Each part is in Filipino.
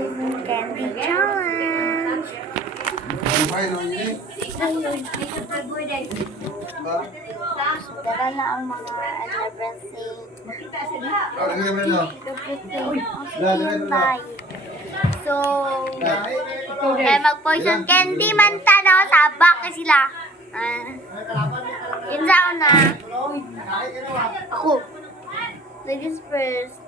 Candy challenge. Dala na ang mga everything. So, mag-poison candy man tano, sabak na sila. Yun sa una. Ako. Ladies first.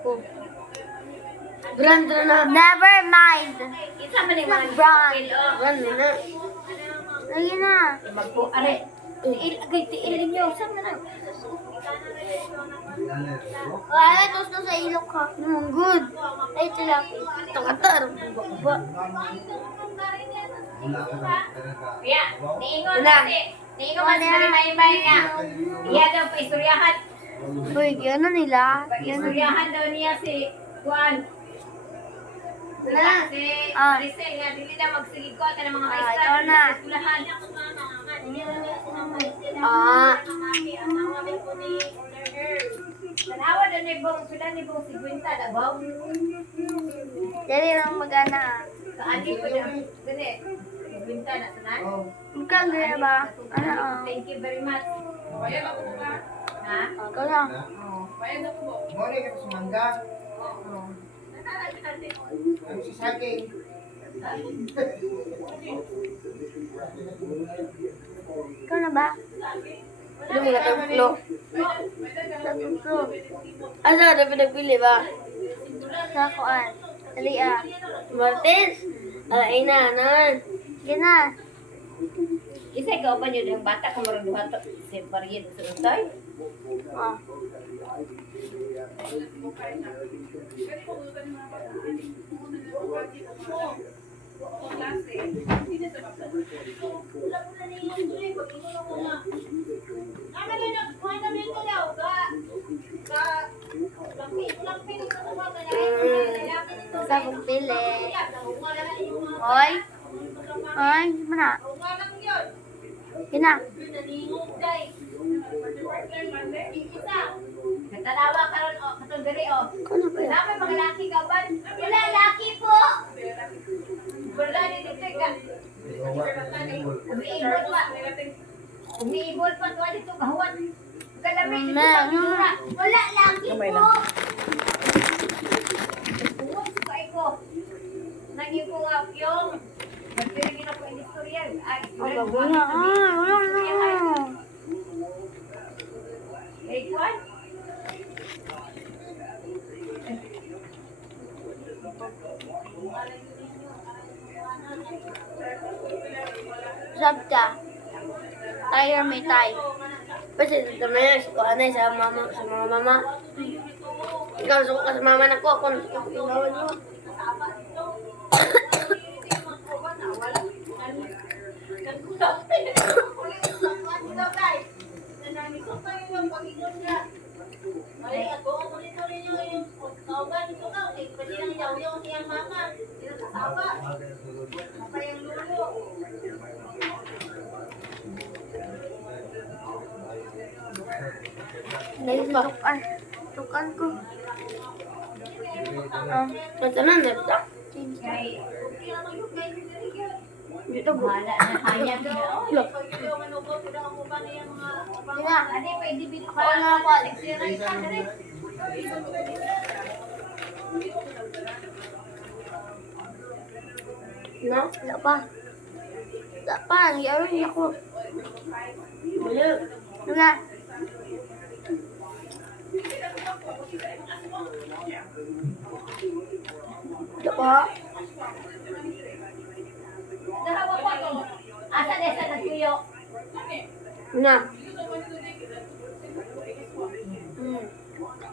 Brand na. Never mind. Brand. Brand na. Lagi na. Are, tiilin nyo. Saan na? Ay, tos na sa ilok ka. Good. Ay, tilapia. Takatar. Kaya, niingon kasi. Niingon kasi marimay nga. Iya daw pa istoryahan. Uy, gano'n nila. Istoryahan daw niya si Juan. Si Maricel nga, dili na magsiligod ka ng mga maestra. Ikaw na. Sa eskwelahan. Tanawa na ni Bong, sila ni Bong si Gwinta, nagbaw. Dali lang mag-ana. Kaani ko na, gani. Gwinta na sanan. Ikaw gaya ba? Ano? Thank you very much. Ha? Ikaw lang. Mori ka sa mangga. Ano si saging? Ikaw na ba? Ano nga templo? Tatlo. Asa ka na pinagpili ba? Sa kuan. Dali ah. Martes? Alay na, anan. Gina. Isa ikaw ba yun yung bata kung marunong hato si Marian sa utoy? Oh. Sa kong pili. Hoy. Hoy, mana? Gina. Katanawa karon o katong diri o. Ano ba yan? Naman mga laki ka ba? Wala laki po. Wala ni dito ka. Umiibot pa. Umiibot pa to dito kahuan. Kalami dito pa dura. Wala laki po. Kay ko. Naging ko nga yung magpirigin ako industrial. Ay, Wala na. Wala na. Hey, Juan. Sabta. Tayo may tayo. Kasi ito na yan, sa kuanay, sa mga mama. Ikaw, suko ka sa mama na ko, ako nasuko ko ilawan mo. Tukan. Tukan ko. Matanan na ito. Dito ko. Wala na hayag na. Look. Gina. Adi, pwede bili Ako na ako. Na? Wala pa. Wala pa. Nangyari niya ako. Wala. Ano na? Wala pa. Nahawa ko ako. Asa na sa nagtuyo? Na?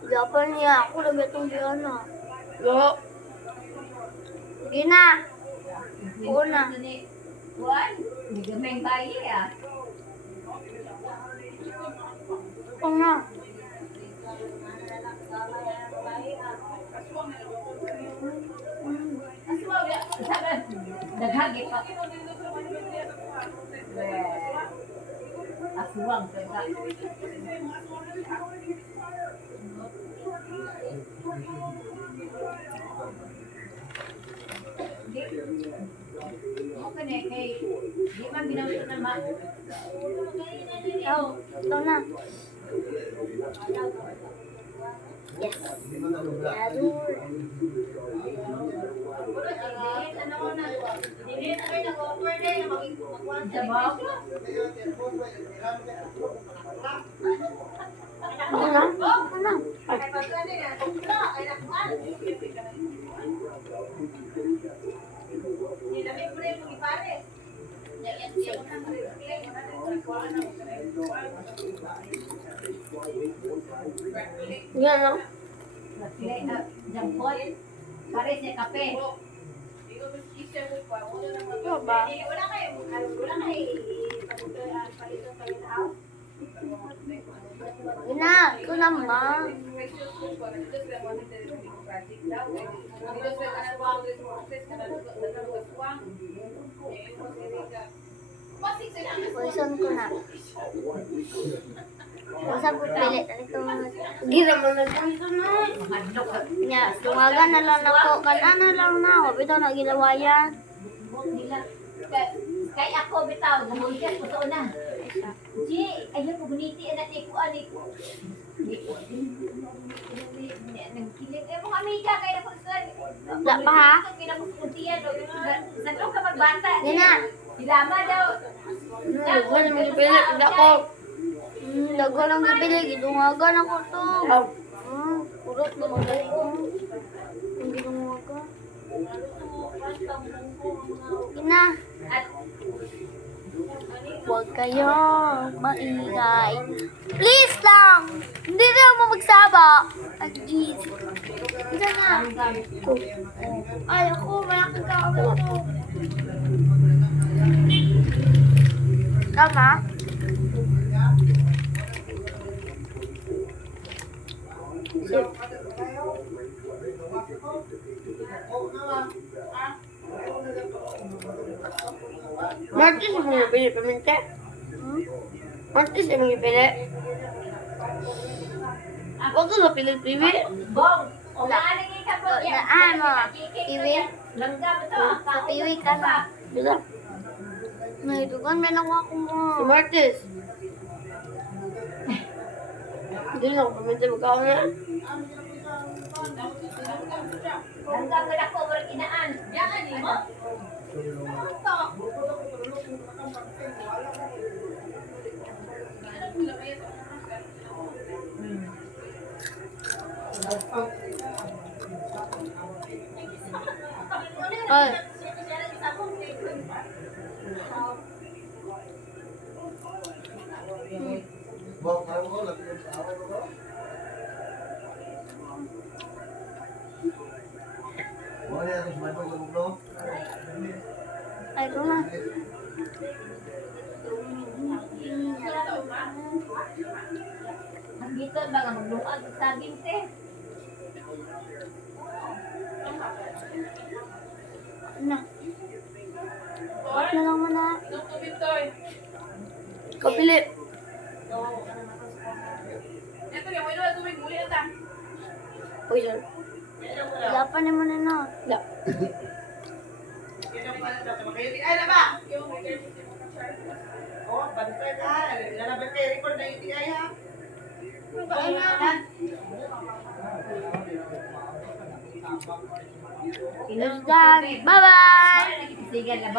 Wala pa niya. Ako lang itong Diana. Yo. Gina. Una. Juan, hindi gamay bayi ah. Ito na. Daghagi pa. Aswang ka. Okay na kay di man binawit na ma. Ito na. Yes. Yador. Sabaw. Ito na. Ito na. Yan no? Jampol. Pare sa kape. Ito ba? Ina, ito naman. Poison ko na. Usap ko pilit. Ito. Gira mo na dito no? Nya, tungagan na lang ako. Kana na lang na ako. Bitaw na ginawa yan. Nila. Kay ako bitaw, namulikas ko sa una. Ji, ayun ko buniti anak ni ko ani ko. Nang kiling eh mga amiga kay na ko sa. Wala pa, ha? Kinakustiyan do. Sa to ka magbata. Yan na. Ilama daw. Huwag na mga pilit. Hindi ako. Dago lang gipili. Gidungagan ako to. Aw. Kurot na magaling. Ang gidungagan. Ina. At Huwag kayo maingay. Please lang! Hindi na ako magsaba. Ay, jeez. Isa na. Ay, ako. Malaki ka ako. Tama? Martis yung mga pili paminta. Martis yung mga pili. Huwag ka na pili piwi. bong, o naaling ka po. Naan mo. Piwi? Langgam to. Sa piwi ka na. Dila. Naidugan, may nakuha ko mo. Si Martis. Hindi na ako paminta magkakaw na. Langgam ko na ko, walang inaan. Yan, mo. Ay. Bok, tayo ko, lagi yung sa awa ko. Wala yan, mas matong gulo. Ay, ito na. Ang dito, mga magluag sa saging, te. Na. Na lang mo na. Kapili. Poison. Lapan naman na na. Da. Ay, na ba? Oh, bantay ka. Lalabas kayo, record na yung tingay ha. Ay, na. Bye-bye! Sige,